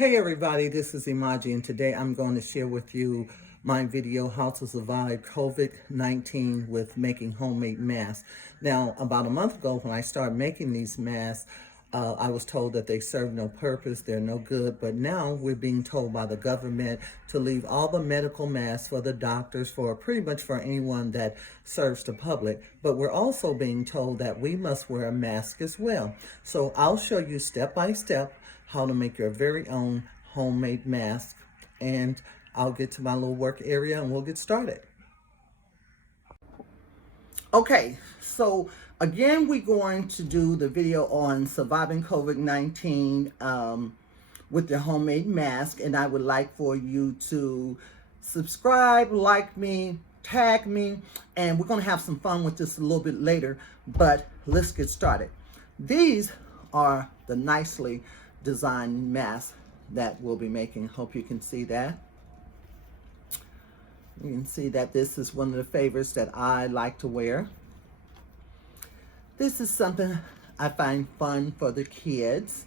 Hey everybody, this is Imaji, and today I'm going to share with you my video, How to Survive COVID-19 with Making Homemade Masks. Now, about a month ago when I started making these masks, I was told that they serve no purpose, they're no good, but now we're being told by the government to leave all the medical masks for the doctors, for pretty much for anyone that serves the public. But we're also being told that we must wear a mask as well. So I'll show you step by step how to make your very own homemade mask, and I'll get to my little work area and we'll get started. Okay, so again, we're going to do the video on surviving COVID-19 with the homemade mask, and I would like for you to subscribe, like me, tag me, and we're going to have some fun with this a little bit later, but let's get started. These are the nicely designed masks that we'll be making. Hope you can see that. You can see that this is one of the favorites that I like to wear. This is something I find fun for the kids.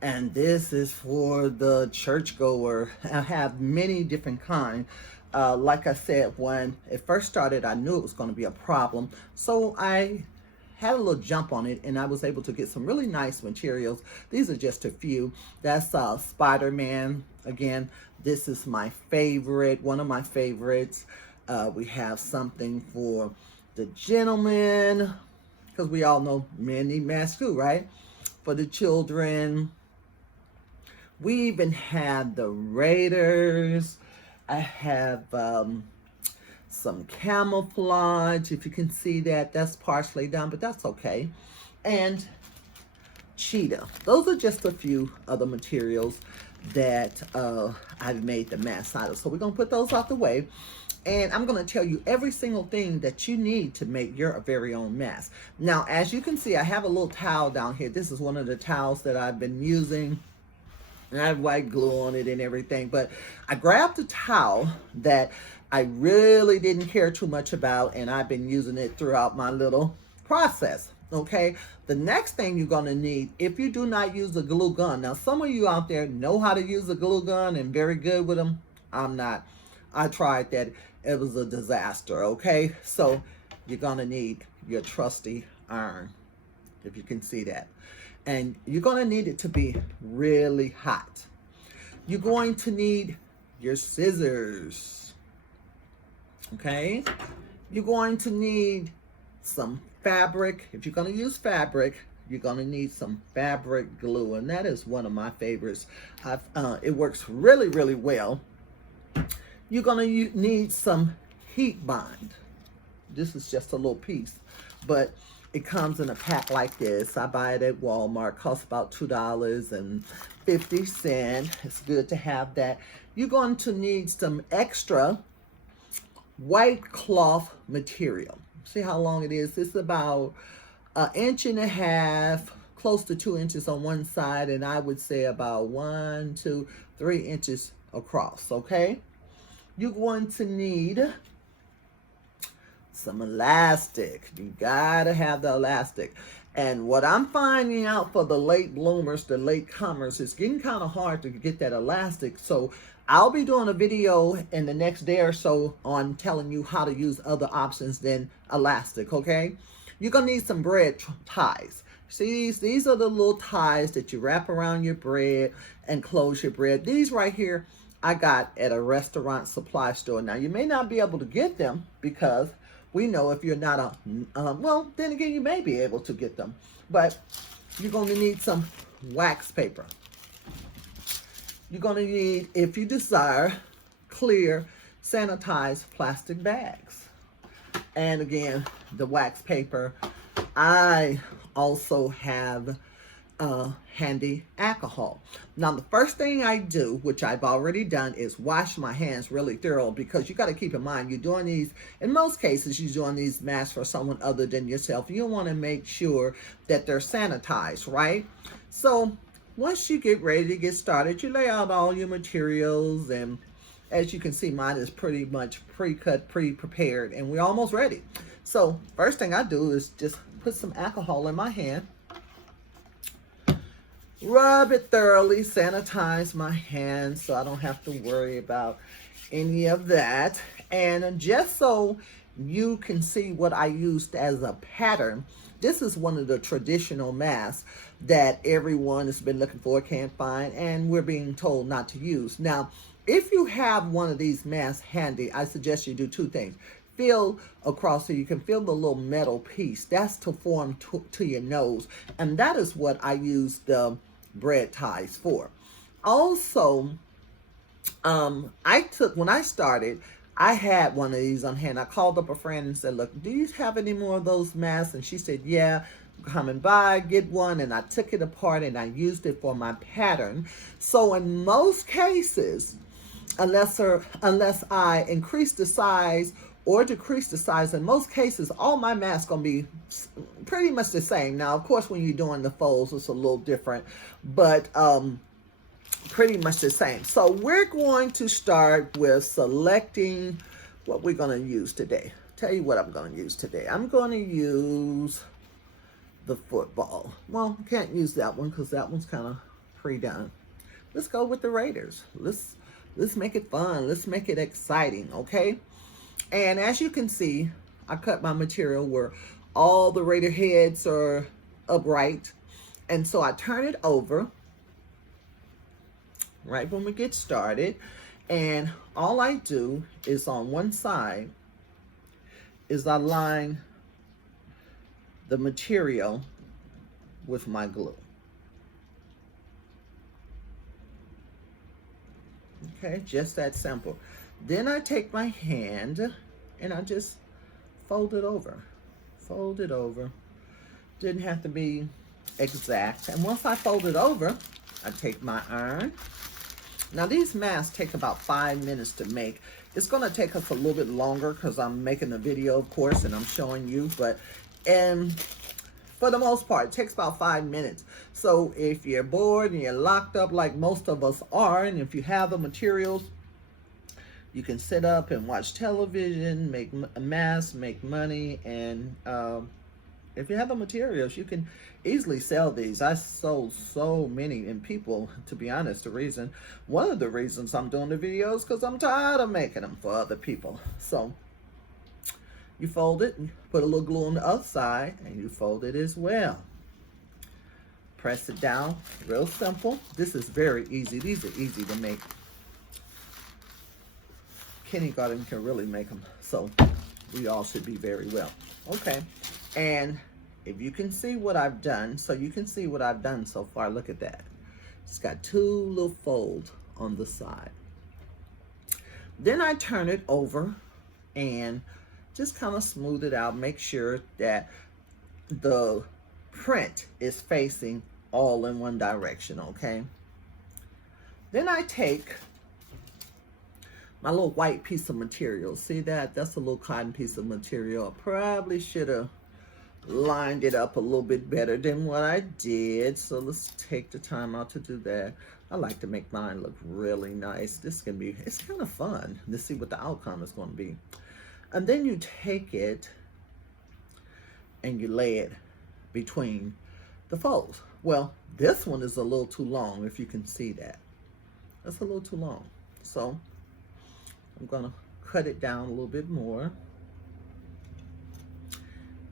And this is for the churchgoer. I have many different kinds. Like I said, when it first started, I knew it was going to be a problem. So I had a little jump on it, and I was able to get some really nice materials. These are just a few. That's Spider-Man. Again, this is my favorite, one of my favorites. We have something for the gentleman, because we all know men need masks too, right? For the children. We even have the Raiders. I have some camouflage. If you can see that, that's partially done, but that's okay. And cheetah. Those are just a few of the materials that I've made the mask out of. So we're going to put those out the way. And I'm going to tell you every single thing that you need to make your very own mask. Now, as you can see, I have a little towel down here. This is one of the towels that I've been using. And I have white glue on it and everything. But I grabbed a towel that I really didn't care too much about, and I've been using it throughout my little process. Okay, the next thing you're going to need, if you do not use a glue gun, now some of you out there know how to use a glue gun and very good with them. I'm not. I tried that. It was a disaster. Okay, so you're going to need your trusty iron, if you can see that. And you're going to need it to be really hot. You're going to need your scissors. Okay, you're going to need some fabric. If you're going to use fabric, you're going to need some fabric glue, and that is one of my favorites. It works really, really well. You're going to need some heat bond. This is just a little piece, but it comes in a pack like this. I buy it at Walmart. Costs about $2.50. It's good to have that. You're going to need some extra white cloth material. See how long it is? It's about 1.5 inches, close to 2 inches on one side, and I would say about 1, 2, 3 inches across. Okay, you're going to need some elastic. You gotta have the elastic. And what I'm finding out for the late bloomers, the late comers, it's getting kind of hard to get that elastic. So I'll be doing a video in the next day or so on telling you how to use other options than elastic, okay? You're gonna need some bread ties. See, these are the little ties that you wrap around your bread and close your bread. These right here, I got at a restaurant supply store. Now, you may not be able to get them because we know if you're not well, then again, you may be able to get them. But you're going to need some wax paper. You're going to need, if you desire, clear, sanitized plastic bags. And again, the wax paper. I also have handy alcohol. Now, the first thing I do, which I've already done, is wash my hands really thorough, because you got to keep in mind, you're doing these, in most cases, you're doing these masks for someone other than yourself. You want to make sure that they're sanitized, right? So once you get ready to get started, you lay out all your materials, and as you can see, mine is pretty much pre-cut, pre-prepared, and we're almost ready. So first thing I do is just put some alcohol in my hand. rub it thoroughly, sanitize my hands so I don't have to worry about any of that. And just so you can see what I used as a pattern, this is one of the traditional masks that everyone has been looking for, can't find, and we're being told not to use. Now, if you have one of these masks handy, I suggest you do two things. Feel across so you can feel the little metal piece. That's to form to your nose. And that is what I use the bread ties for. Also, when I started, I had one of these on hand. I called up a friend and said, look, do you have any more of those masks? And she said, yeah, coming by, get one. And I took it apart and I used it for my pattern. So in most cases, unless I increase the size or decrease the size, in most cases, all my masks going to be pretty much the same. Now, of course, when you're doing the folds, it's a little different, but pretty much the same. So we're going to start with selecting what we're going to use today. Tell you what I'm going to use today. I'm going to use the football. Well, can't use that one because that one's kind of pre-done. Let's go with the Raiders. Let's make it fun. Let's make it exciting, okay? And as you can see, I cut my material where all the Raider heads are upright. And so I turn it over right when we get started. And all I do is on one side is I line the material with my glue. Okay, just that simple. Then I take my hand and I just fold it over. Fold it over. Didn't have to be exact. And once I fold it over, I take my iron. Now these masks take about 5 minutes to make. It's going to take us a little bit longer because I'm making a video, of course, and I'm showing you. And for the most part, it takes about 5 minutes. So if you're bored and you're locked up like most of us are, and if you have the materials, you can sit up and watch television, make a mask, make money, and if you have the materials, you can easily sell these. I sold so many, and people, to be honest, one of the reasons I'm doing the videos because I'm tired of making them for other people. So you fold it, and put a little glue on the other side, and you fold it as well. Press it down, real simple. This is very easy. These are easy to make. Kindergarten can really make them, so we all should be very well. Okay, and if you can see what I've done, so you can see what I've done so far, look at that. It's got two little folds on the side. Then I turn it over and just kind of smooth it out, make sure that the print is facing all in one direction, okay? Then I take my little white piece of material. See that? That's a little cotton piece of material. I probably should have lined it up a little bit better than what I did. So let's take the time out to do that. I like to make mine look really nice. It's kind of fun to see what the outcome is going to be. And then you take it and you lay it between the folds. Well, this one is a little too long, if you can see that. That's a little too long. So I'm gonna cut it down a little bit more.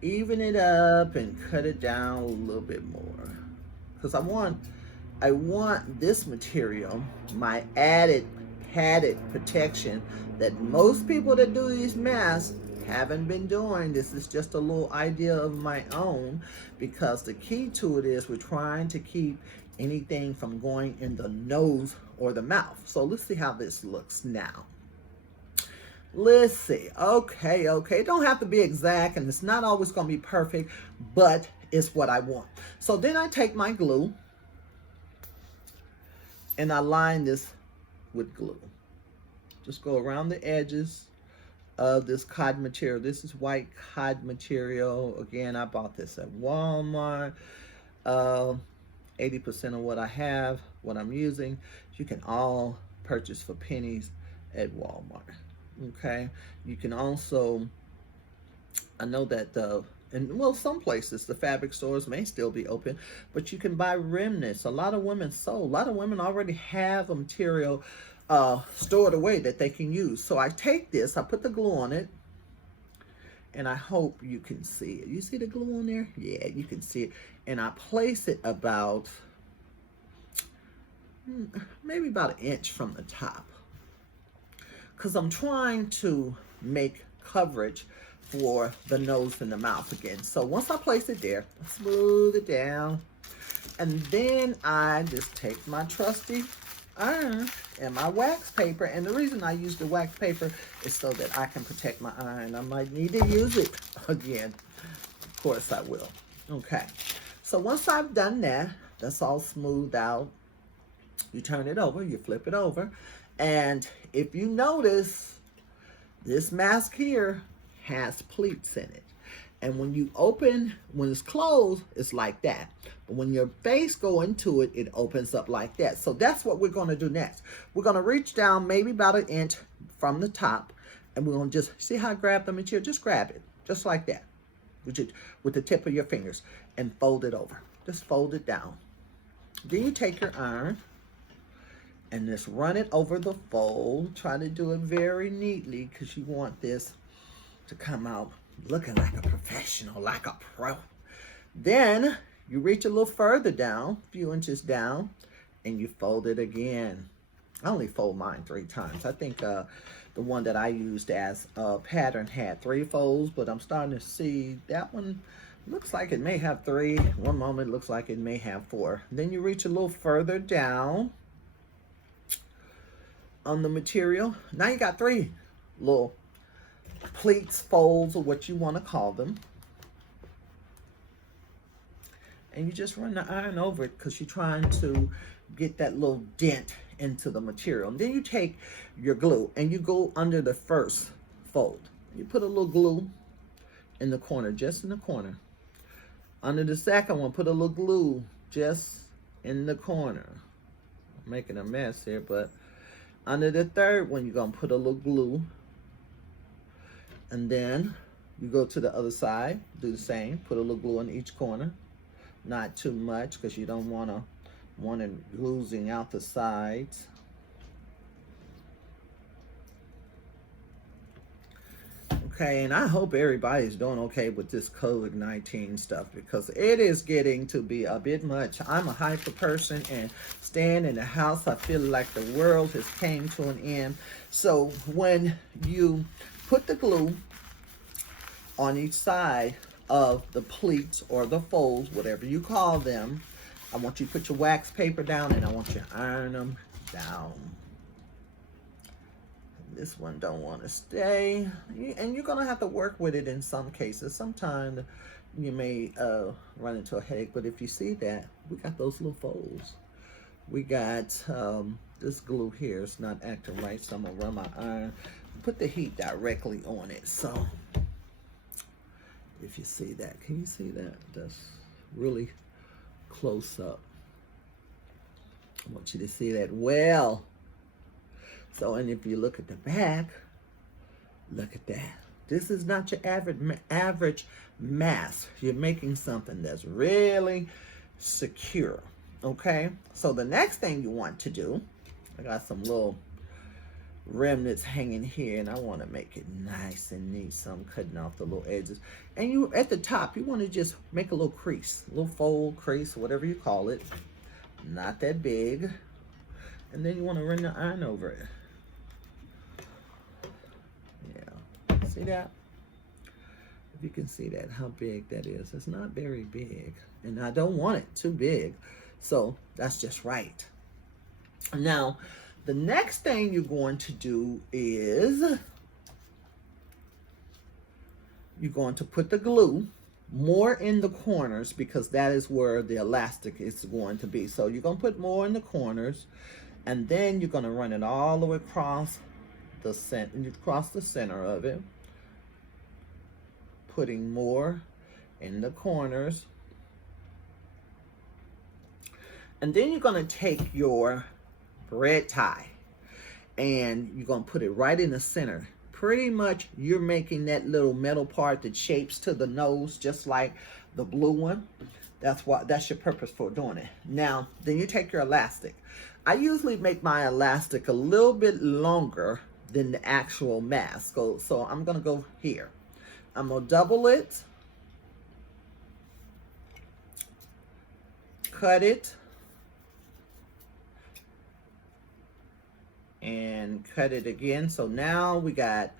Even it up and cut it down a little bit more. Because I want this material, my added padded protection that most people that do these masks haven't been doing. This is just a little idea of my own, because the key to it is we're trying to keep anything from going in the nose or the mouth. So let's see how this looks now. Let's see. Okay. It don't have to be exact, and it's not always going to be perfect, but it's what I want. So then I take my glue and I line this with glue. Just go around the edges of this cotton material. This is white cotton material. Again, I bought this at Walmart. 80% of what I have, what I'm using, you can all purchase for pennies at Walmart. Okay, you can also, I know that the And well, some places the fabric stores may still be open, but you can buy remnants. A lot of women sew. A lot of women already have a material stored away that they can use. So I take this, I put the glue on it, and I hope you can see it. You see the glue on there? Yeah, you can see it. And I place it about maybe about 1 inch from the top, because I'm trying to make coverage for the nose and the mouth again. So once I place it there, I smooth it down, and then I just take my trusty iron and my wax paper. And the reason I use the wax paper is so that I can protect my iron. I might need to use it again. Of course I will. Okay, so once I've done that, that's all smoothed out. You turn it over, you flip it over, and if you notice, this mask here has pleats in it. And when you open, when it's closed, it's like that. But when your face go into it, it opens up like that. So that's what we're going to do next. We're going to reach down maybe about 1 inch from the top, and we're going to just, see how I grab the material? Just grab it, just like that, with the tip of your fingers, and fold it over. Just fold it down. Then you take your iron, and just run it over the fold. Try to do it very neatly, because you want this to come out looking like a professional, like a pro. Then you reach a little further down, a few inches down, and you fold it again. I only fold mine 3 times. I think the one that I used as a pattern had 3 folds, but I'm starting to see that one looks like it may have 3. One moment it looks like it may have 4. Then you reach a little further down on the material. Now you got 3 little pleats, folds, or what you want to call them. And you just run the iron over it, because you're trying to get that little dent into the material. And then you take your glue and you go under the first fold. You put a little glue in the corner, just in the corner. Under the second one, put a little glue just in the corner. I'm making a mess here, but under the third one, you're going to put a little glue. And then you go to the other side, do the same, put a little glue in each corner. Not too much, because you don't want it oozing out the sides. Okay, and I hope everybody's doing okay with this COVID-19 stuff, because it is getting to be a bit much. I'm a hyper person, and staying in the house, I feel like the world has came to an end. So when you put the glue on each side of the pleats or the folds, whatever you call them, I want you to put your wax paper down, and I want you to iron them down. This one don't want to stay, and you're gonna have to work with it in some cases. Sometimes you may run into a headache, but if you see that, we got those little folds. We got this glue here. It's not acting right, so I'm gonna run my iron, put the heat directly on it. So if you see that, can you see that? That's really close up. I want you to see that well. So, and if you look at the back, look at that. This is not your average mask. You're making something that's really secure, okay? So the next thing you want to do, I got some little remnants hanging here, and I want to make it nice and neat, so I'm cutting off the little edges. And you, at the top, you want to just make a little crease, a little fold, crease, whatever you call it. Not that big. And then you want to run the iron over it. Yeah, see that? If you can see that, how big that is. It's not very big, and I don't want it too big, so that's just right. Now, the next thing you're going to do is you're going to put the glue more in the corners, because that is where the elastic is going to be. So you're going to put more in the corners, and then you're going to run it all the way across the center of it, putting more in the corners. And then you're going to take your red tie, and you're going to put it right in the center, pretty much you're making that little metal part that shapes to the nose, just like the blue one. That's your purpose for doing it. Now, then you take your elastic. I usually make my elastic a little bit longer than the actual mask. So I'm gonna go here. I'm gonna double it, cut it, and cut it again. So now we got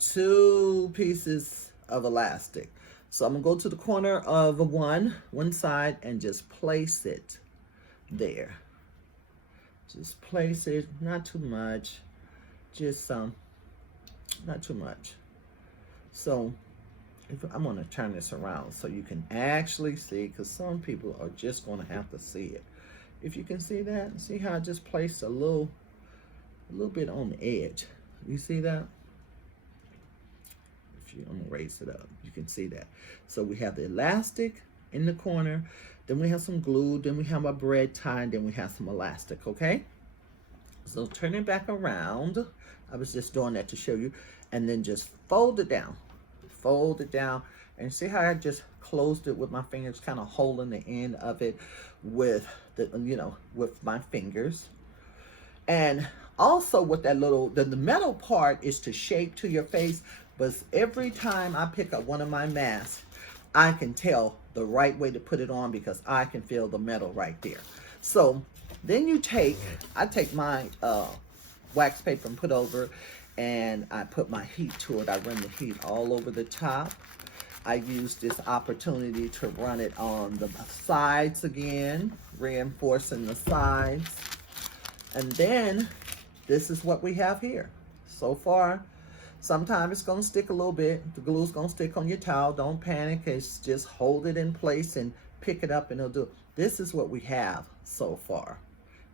2 pieces of elastic. So I'm gonna go to the corner of one side and just place it there. Just place it, not too much, just some, not too much. So I'm gonna turn this around so you can actually see, because some people are just gonna have to see it. If you can see that, see how I just placed a little bit on the edge. You see that? I'm gonna raise it up. You can see that. So we have the elastic in the corner, then we have some glue, then we have a bread tie, and then we have some elastic, okay? So turn it back around. I was just doing that to show you. And then just fold it down. Fold it down. And see how I just closed it with my fingers, kind of holding the end of it with the, with my fingers. And also with that little, the metal part is to shape to your face, but every time I pick up one of my masks, I can tell the right way to put it on because I can feel the metal right there. So then I take my wax paper and put over, and I put my heat to it. I run the heat all over the top. I use this opportunity to run it on the sides again, reinforcing the sides. And then this is what we have here. So far, sometimes it's gonna stick a little bit. The glue's gonna stick on your towel. Don't panic, it's just hold it in place and pick it up and it'll do it. This is what we have so far.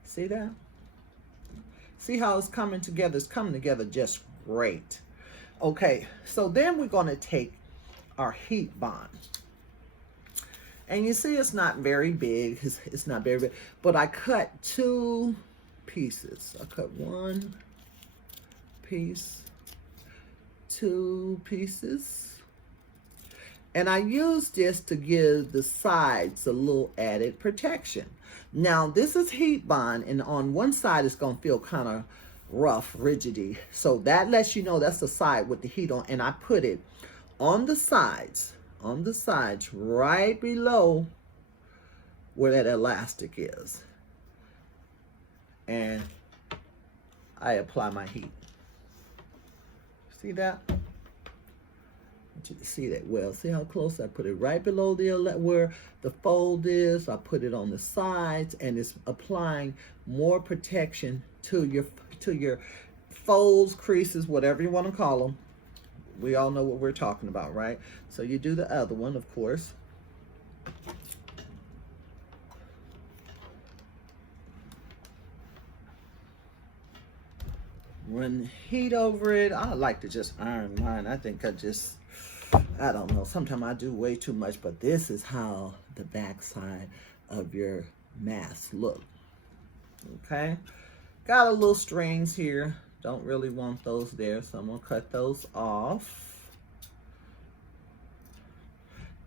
See that? See how it's coming together? It's coming together just great. Okay, so then we're gonna take our heat bond. And you see it's not very big, it's not very big, but I cut 2 pieces. I cut 1 piece, 2 pieces. And I use this to give the sides a little added protection. Now this is heat bond, and on one side it's gonna feel kind of rough, rigidy. So that lets you know that's the side with the heat on, and I put it on the sides, right below where that elastic is. And I apply my heat. See that? I want you to see that well. See how close I put it right below where the fold is. I put it on the sides, and it's applying more protection to your folds, creases, whatever you want to call them. We all know what we're talking about, right? So you do the other one, of course. Run heat over it. I like to just iron mine. I think I don't know. Sometimes I do way too much, but this is how the back side of your mask look. Okay. Got a little strings here. Don't really want those there, so I'm gonna cut those off.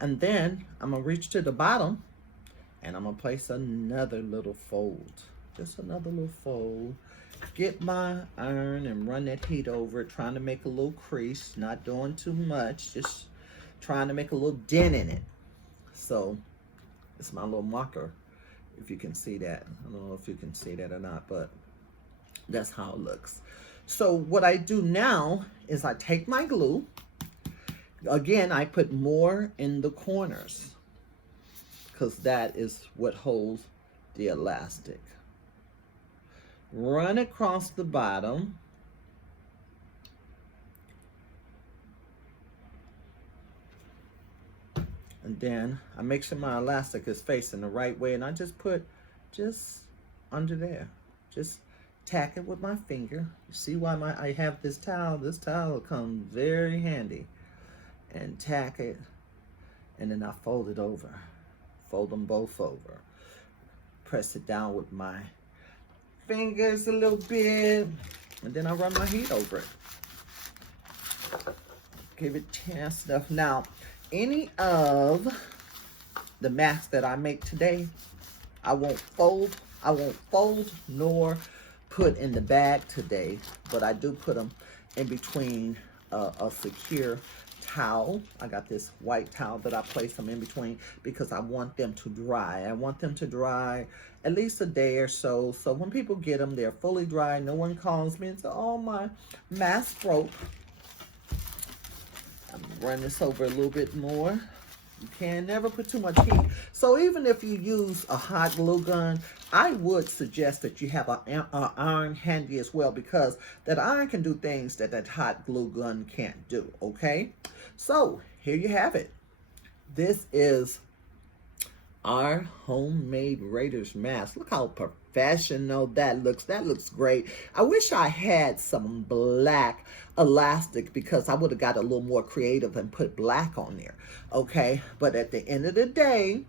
And then I'm gonna reach to the bottom and I'm gonna place another little fold. Just another little fold. Get my iron and run that heat over it, trying to make a little crease, not doing too much, just trying to make a little dent in it. So it's my little marker, if you can see that. I don't know if you can see that or not, but that's how it looks. So what I do now is I take my glue. Again, I put more in the corners because that is what holds the elastic. Run across the bottom. And then I make sure my elastic is facing the right way, and I just put under there. Just tack it with my finger. You see why I have this towel? This towel comes very handy. And tack it, and then I fold it over. Fold them both over. Press it down with my fingers a little bit, and then I run my heat over it. Give it 10 stuff. Now, any of the masks that I make today, I won't fold. I won't fold nor put in the bag today, but I do put them in between a secure towel. I got this white towel that I place them in between because I want them to dry. I want them to dry at least a day or so. So when people get them, they're fully dry. No one calls me and says, oh, my mask broke. I'm gonna run this over a little bit more. You can never put too much heat. So even if you use a hot glue gun, I would suggest that you have an iron handy as well, because that iron can do things that that hot glue gun can't do, okay? So here you have it. This is our homemade Raiders mask. Look how professional that looks. That looks great. I wish I had some black elastic because I would have got a little more creative and put black on there. Okay, but at the end of the day,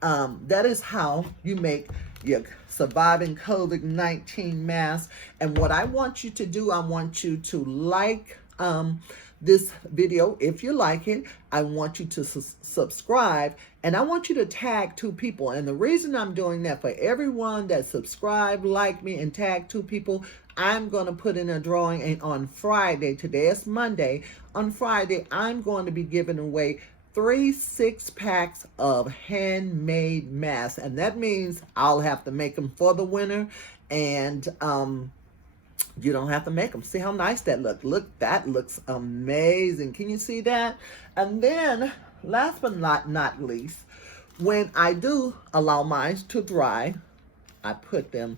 that is how you make your surviving COVID-19 mask. And what I want you to do, I want you to like this video if you like it. I want you to subscribe, and I want you to tag 2 people. And the reason I'm doing that, for everyone that subscribe, like me, and tag 2 people, I'm going to put in a drawing. And on Friday, today is Monday, on Friday I'm going to be giving away 3 6-packs of handmade masks, and that means I'll have to make them for the winner, and you don't have to make them. See how nice that looks. Look, that looks amazing. Can you see that? And then, last but not least, when I do allow mine to dry, I put them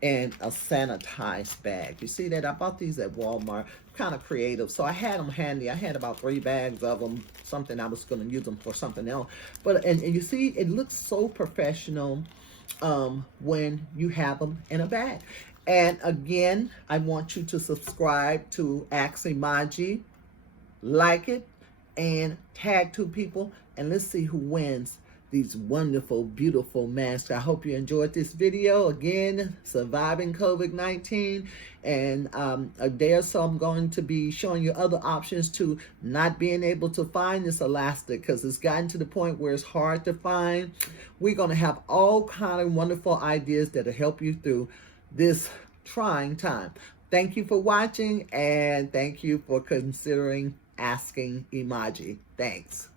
in a sanitized bag. You see that? I bought these at Walmart. Kind of creative. So I had them handy. I had about 3 bags of them. Something I was going to use them for something else. But and you see, it looks so professional when you have them in a bag. And again, I want you to subscribe to Ask Imaji, like it, and tag 2 people, and let's see who wins these wonderful, beautiful masks. I hope you enjoyed this video. Again, surviving COVID-19, and a day or so I'm going to be showing you other options to not being able to find this elastic, because it's gotten to the point where it's hard to find. We're going to have all kind of wonderful ideas that'll help you through this trying time. Thank you for watching, and thank you for considering asking Imaji. Thanks.